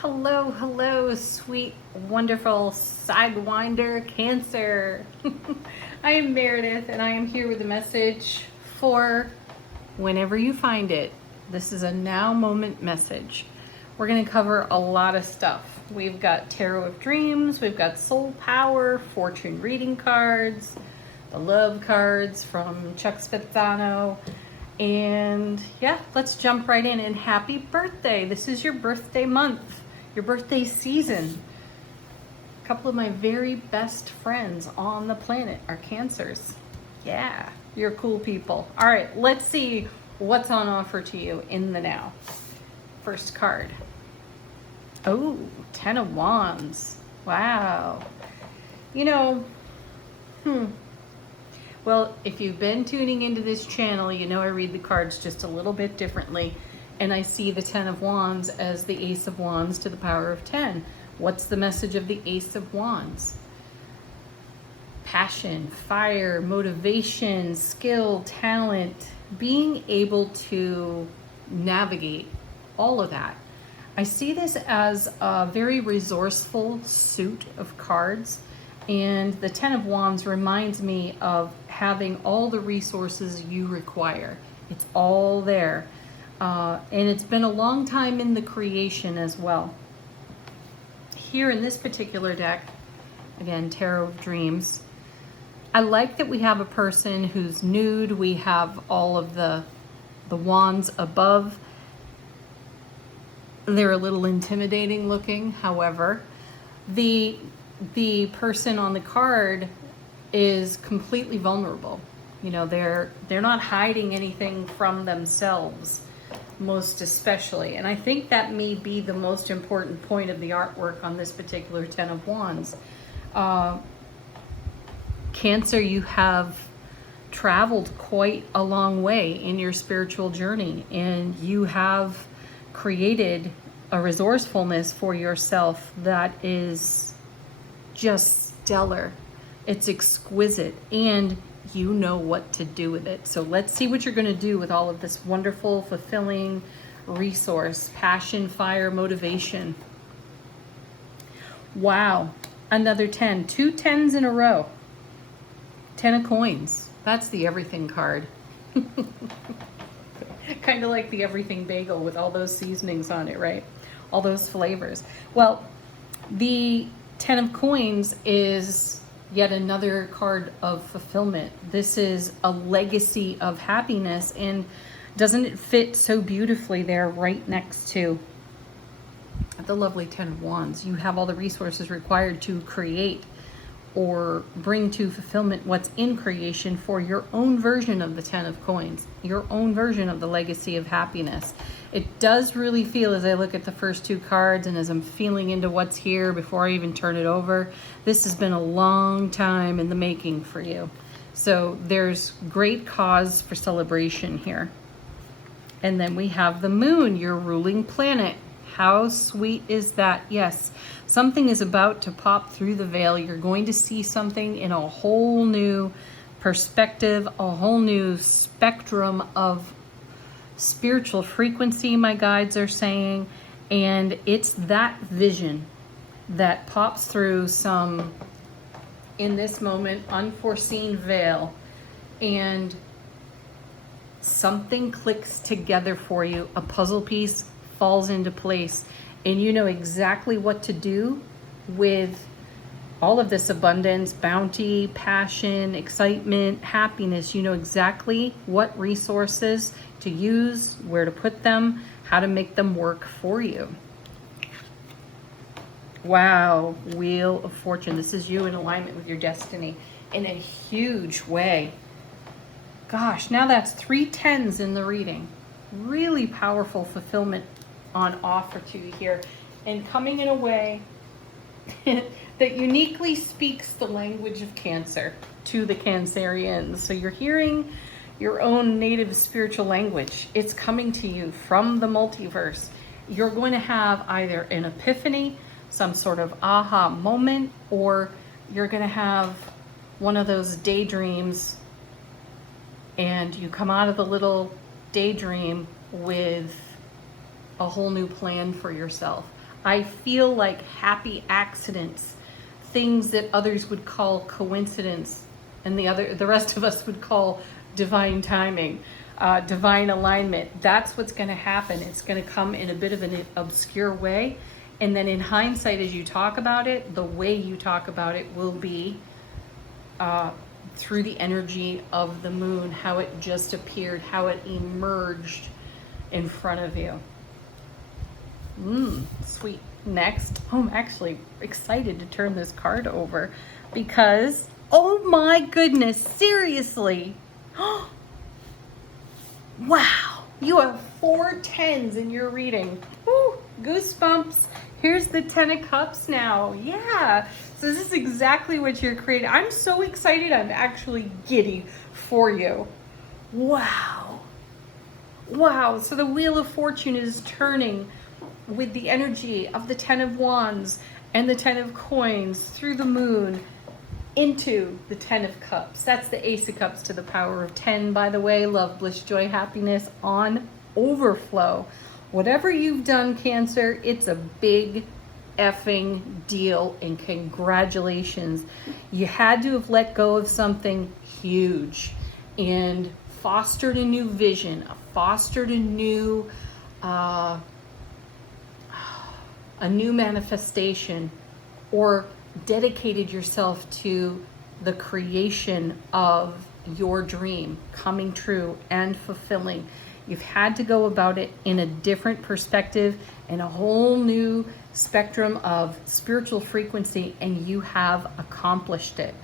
Hello, hello, sweet, wonderful Sidewinder Cancer. I am Meredith and I am here with a message for whenever you find it. This is a now moment message. We're going to cover a lot of stuff. We've got Tarot of Dreams, we've got Soul Power, fortune reading cards, the love cards from Chuck Spezzano. And yeah, let's jump right in. And happy birthday. This is your birthday month, your birthday season. A couple of my very best friends on the planet are Cancers. Yeah, you're cool people. All right, let's see what's on offer to you in the now. First card. Oh, Ten of Wands. Wow. You know, well, if you've been tuning into this channel, you know I read the cards just a little bit differently. And I see the Ten of Wands as the Ace of Wands to the power of 10. What's the message of the Ace of Wands? Passion, fire, motivation, skill, talent, being able to navigate all of that. I see this as a very resourceful suit of cards. And the Ten of Wands reminds me of having all the resources you require. It's all there. And it's been a long time in the creation as well. Here in this particular deck, again, Tarot of Dreams, I like that we have a person who's nude. We have all of the wands above. They're a little intimidating looking. However, the person on the card is completely vulnerable. You know, they're not hiding anything from themselves, most especially. And I think that may be the most important point of the artwork on this particular Ten of Wands. Cancer, you have traveled quite a long way in your spiritual journey, and you have created a resourcefulness for yourself that is just stellar. It's exquisite, and you know what to do with it. So let's see what you're going to do with all of this wonderful, fulfilling resource. Passion, fire, motivation. Wow. Another 10. 2 10s in a row. 10 of coins. That's the everything card. Kind of like the everything bagel with all those seasonings on it, right? All those flavors. Well, the 10 of coins is yet another card of fulfillment. This is a legacy of happiness, and doesn't it fit so beautifully there right next to the lovely 10 of Wands? You have all the resources required to create or bring to fulfillment what's in creation for your own version of the 10 of coins, your own version of the legacy of happiness. It does really feel, as I look at the first two cards and as I'm feeling into what's here before I even turn it over, this has been a long time in the making for you. So there's great cause for celebration here. And then we have the moon, your ruling planet. How sweet is that? Yes, something is about to pop through the veil. You're going to see something in a whole new perspective, a whole new spectrum of spiritual frequency, my guides are saying. And it's that vision that pops through some, in this moment, unforeseen veil, and something clicks together for you. A puzzle piece falls into place, and you know exactly what to do with all of this abundance, bounty, passion, excitement, happiness. You know exactly what resources to use, where to put them, how to make them work for you. Wow, Wheel of Fortune. This is you in alignment with your destiny in a huge way. Gosh, now that's 3 10s in the reading. Really powerful fulfillment on offer to you here, and coming in a way that uniquely speaks the language of Cancer to the Cancerians. So you're hearing your own native spiritual language. It's coming to you from the multiverse. You're going to have either an epiphany, some sort of aha moment, or you're going to have one of those daydreams, and you come out of the little daydream with a whole new plan for yourself. I feel like happy accidents, things that others would call coincidence, and the rest of us would call divine timing, divine alignment. That's what's going to happen. It's going to come in a bit of an obscure way, and then in hindsight, as you talk about it, the way you talk about it will be through the energy of the moon, how it just appeared, how it emerged in front of you. Sweet. Next, I'm actually excited to turn this card over because, oh my goodness, seriously. Wow, you have 4 10s in your reading. Woo, goosebumps. Here's the 10 of Cups now. Yeah, so this is exactly what you're creating. I'm so excited. I'm actually giddy for you. Wow. Wow, so the Wheel of Fortune is turning with the energy of the 10 of Wands and the 10 of Coins through the moon into the 10 of Cups. That's the Ace of Cups to the power of 10, by the way. Love, bliss, joy, happiness on overflow. Whatever you've done, Cancer, it's a big effing deal, and congratulations. You had to have let go of something huge and fostered a new vision, fostered a new manifestation, or dedicated yourself to the creation of your dream coming true and fulfilling. You've had to go about it in a different perspective and a whole new spectrum of spiritual frequency, and you have accomplished it.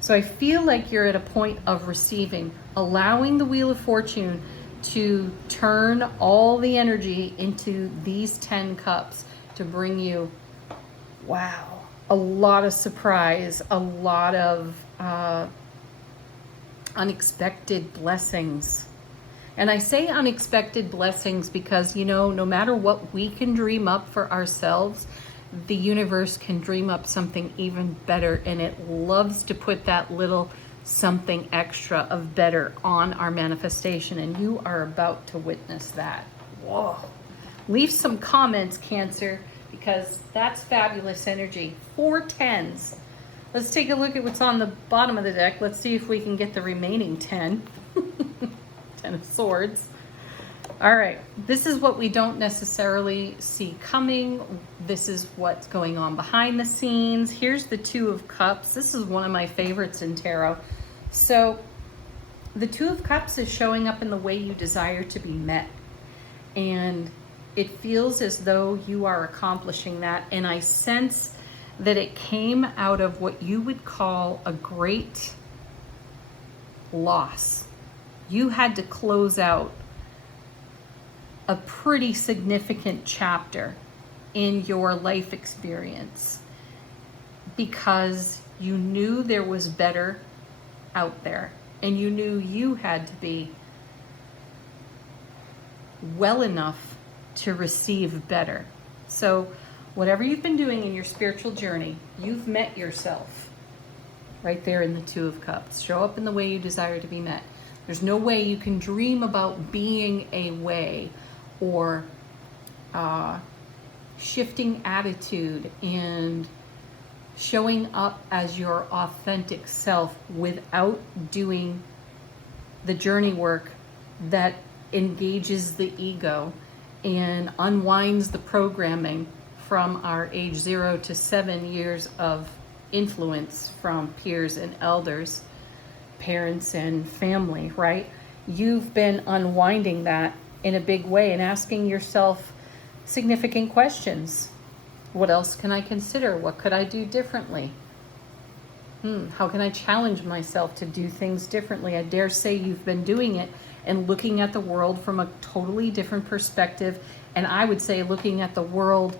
So I feel like you're at a point of receiving, allowing the Wheel of Fortune to turn all the energy into these 10 cups to bring you, wow, a lot of surprise, a lot of unexpected blessings. And I say unexpected blessings because, you know, no matter what we can dream up for ourselves, the universe can dream up something even better, and it loves to put that little something extra of better on our manifestation, and you are about to witness that. Whoa. Leave some comments, Cancer, because that's fabulous energy. 4 10s. Let's take a look at what's on the bottom of the deck. Let's see if we can get the remaining 10. 10 of Swords. All right, this is what we don't necessarily see coming. This is what's going on behind the scenes. Here's the 2 of Cups. This is one of my favorites in tarot. So the 2 of Cups is showing up in the way you desire to be met. And it feels as though you are accomplishing that. And I sense that it came out of what you would call a great loss. You had to close out a pretty significant chapter in your life experience because you knew there was better out there, and you knew you had to be well enough to receive better. So whatever you've been doing in your spiritual journey, you've met yourself right there in the 2 of Cups. Show up in the way you desire to be met. There's no way you can dream about being a way or shifting attitude and showing up as your authentic self without doing the journey work that engages the ego and unwinds the programming from our age 0 to 7 years of influence from peers and elders, parents and family, right? You've been unwinding that in a big way and asking yourself significant questions. What else can I consider? What could I do differently? How can I challenge myself to do things differently? I dare say you've been doing it and looking at the world from a totally different perspective. And I would say looking at the world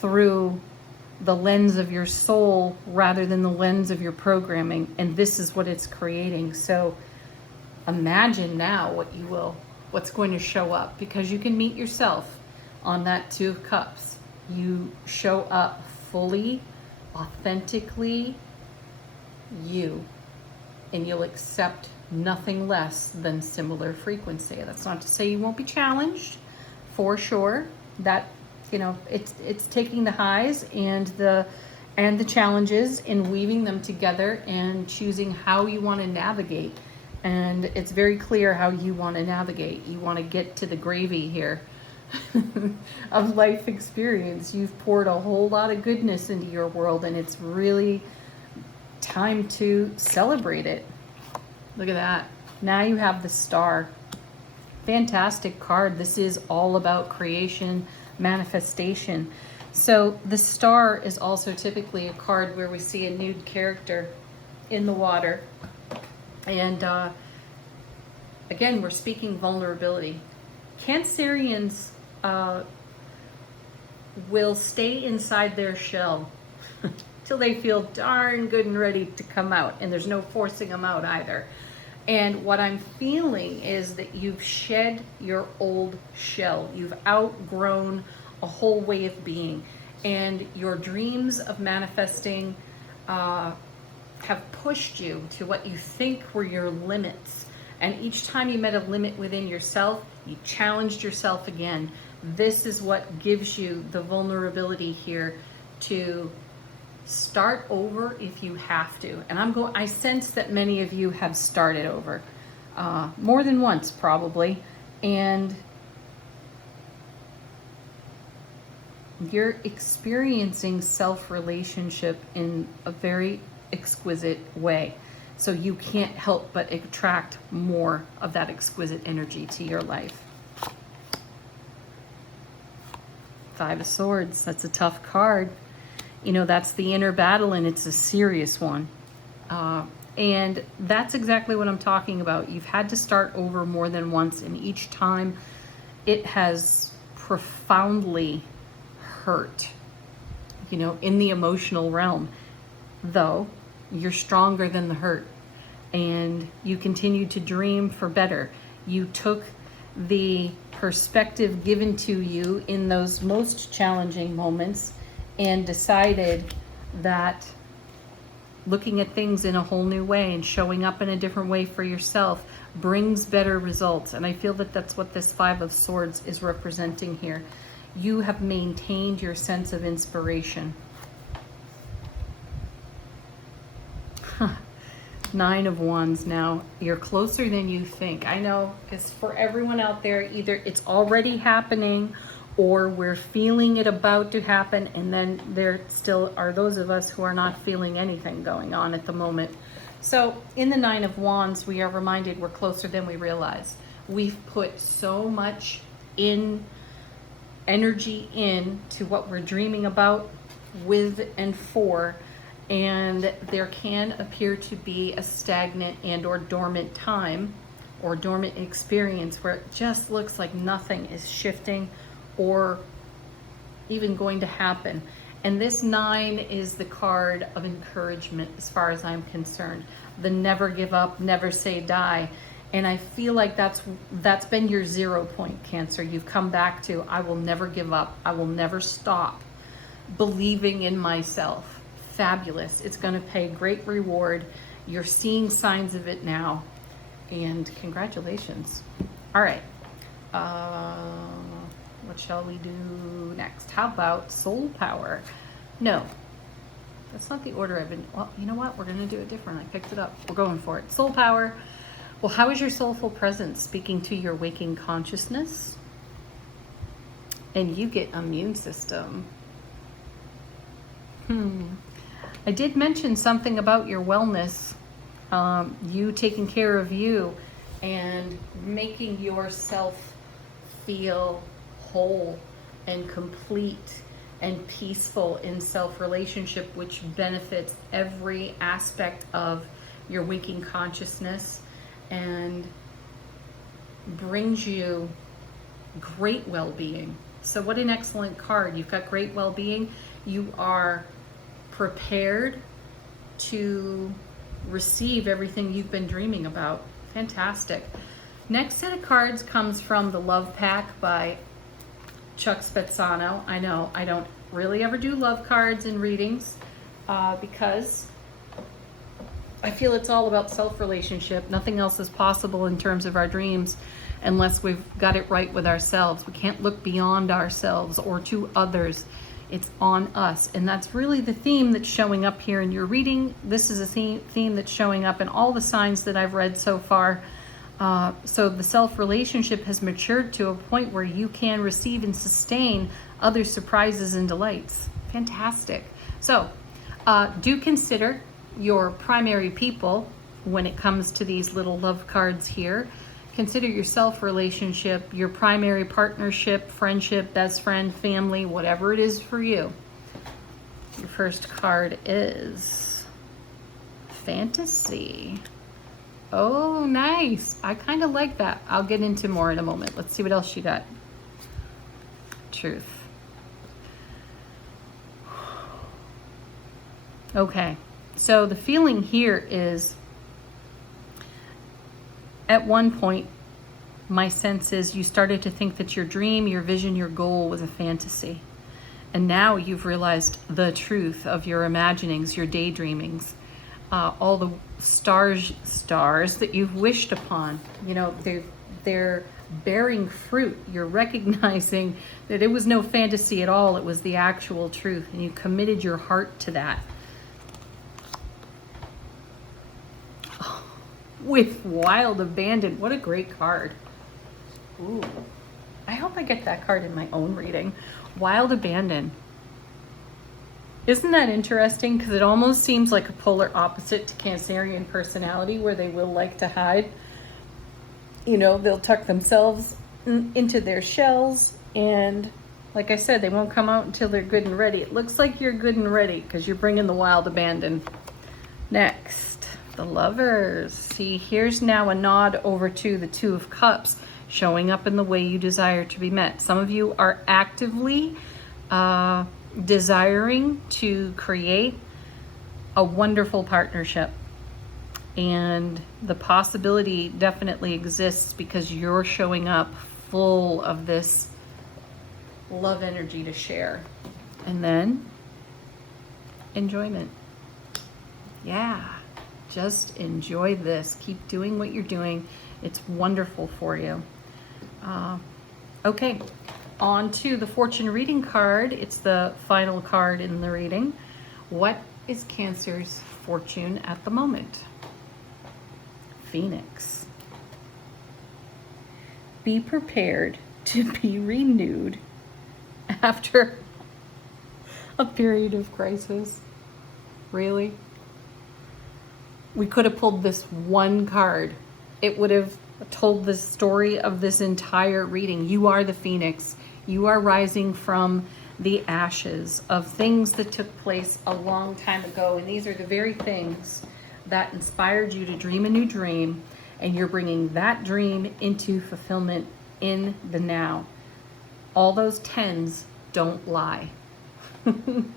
through the lens of your soul rather than the lens of your programming. And this is what it's creating. So imagine now what's going to show up, because you can meet yourself on that 2 of Cups. You show up fully, authentically you, and you'll accept nothing less than similar frequency. That's not to say you won't be challenged, for sure. That You know, it's taking the highs and the challenges and weaving them together and choosing how you want to navigate. And it's very clear how you want to navigate. You want to get to the gravy here of life experience. You've poured a whole lot of goodness into your world, and it's really time to celebrate it. Look at that. Now you have the Star. Fantastic card. This is all about creation, manifestation. So the Star is also typically a card where we see a nude character in the water. And again, we're speaking vulnerability. Cancerians will stay inside their shell till they feel darn good and ready to come out. And there's no forcing them out either. And what I'm feeling is that you've shed your old shell. You've outgrown a whole way of being. And your dreams of manifesting have pushed you to what you think were your limits. And each time you met a limit within yourself, you challenged yourself again. This is what gives you the vulnerability here to start over if you have to. And I sense that many of you have started over, more than once probably. And you're experiencing self-relationship in a very exquisite way. So you can't help but attract more of that exquisite energy to your life. Five of Swords, that's a tough card. You know, that's the inner battle, and it's a serious one. And that's exactly what I'm talking about. You've had to start over more than once, and each time it has profoundly hurt, you know, in the emotional realm. Though you're stronger than the hurt, and you continue to dream for better. You took the perspective given to you in those most challenging moments and decided that looking at things in a whole new way and showing up in a different way for yourself brings better results. And I feel that that's what this Five of Swords is representing here. You have maintained your sense of inspiration. Nine of Wands now. You're closer than you think. I know, because for everyone out there, either it's already happening or we're feeling it about to happen, and then there still are those of us who are not feeling anything going on at the moment. So in the Nine of Wands, we are reminded we're closer than we realize. We've put so much energy into what we're dreaming about, with and for, and there can appear to be a stagnant and or dormant time or dormant experience where it just looks like nothing is shifting or even going to happen. And this Nine is the card of encouragement as far as I'm concerned. The never give up, never say die. And I feel like that's been your 0 point, Cancer. You've come back to, I will never give up. I will never stop believing in myself. Fabulous. It's going to pay great reward. You're seeing signs of it now. And congratulations. All right. What shall we do next? How about Soul Power? No, that's not the order I've been. Well, you know what? We're going to do it different. I picked it up. We're going for it. Soul Power. Well, how is your soulful presence speaking to your waking consciousness? And you get immune system. I did mention something about your wellness, you taking care of you and making yourself feel whole and complete and peaceful in self-relationship, which benefits every aspect of your waking consciousness and brings you great well-being. So what an excellent card. You've got great well-being. You are prepared to receive everything you've been dreaming about. Fantastic. Next set of cards comes from the Love Pack by Chuck Spezzano. I know I don't really ever do love cards in readings because I feel it's all about self-relationship. Nothing else is possible in terms of our dreams. unless we've got it right with ourselves. We can't look beyond ourselves or to others. It's on us. And that's really the theme that's showing up here in your reading. This is a theme that's showing up in all the signs that I've read so far. So the self relationship has matured to a point where you can receive and sustain other surprises and delights. Fantastic. So do consider your primary people when it comes to these little love cards here. Consider your self relationship, your primary partnership, friendship, best friend, family, whatever it is for you. Your first card is Fantasy. Oh, nice. I kind of like that. I'll get into more in a moment. Let's see what else you got. Truth. Okay, so the feeling here is, at one point, my sense is you started to think that your dream, your vision, your goal was a fantasy. And now you've realized the truth of your imaginings, your daydreamings, all the stars that you've wished upon. You know, they're bearing fruit. You're recognizing that it was no fantasy at all. It was the actual truth. And you committed your heart to that. With Wild Abandon. What a great card. Ooh. I hope I get that card in my own reading. Wild Abandon. Isn't that interesting? Because it almost seems like a polar opposite to Cancerian personality, where they will like to hide. You know, they'll tuck themselves into their shells, and like I said, they won't come out until they're good and ready. It looks like you're good and ready because you're bringing the Wild Abandon. Next, the Lovers. See, here's now a nod over to the Two of Cups, showing up in the way you desire to be met. Some of you are actively desiring to create a wonderful partnership. And the possibility definitely exists because you're showing up full of this love energy to share. And then enjoyment. Yeah, just enjoy this. Keep doing what you're doing. It's wonderful for you. Okay, on to the fortune reading card. It's the final card in the reading. What is Cancer's fortune at the moment? Phoenix. Be prepared to be renewed after a period of crisis. Really? We could have pulled this one card. It would have told the story of this entire reading. You are the Phoenix. You are rising from the ashes of things that took place a long time ago. And these are the very things that inspired you to dream a new dream. And you're bringing that dream into fulfillment in the now. All those tens don't lie.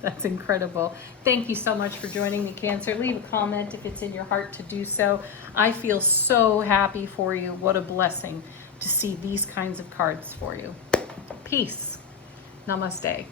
That's incredible. Thank you so much for joining me, Cancer. Leave a comment if it's in your heart to do so. I feel so happy for you. What a blessing to see these kinds of cards for you. Peace. Namaste.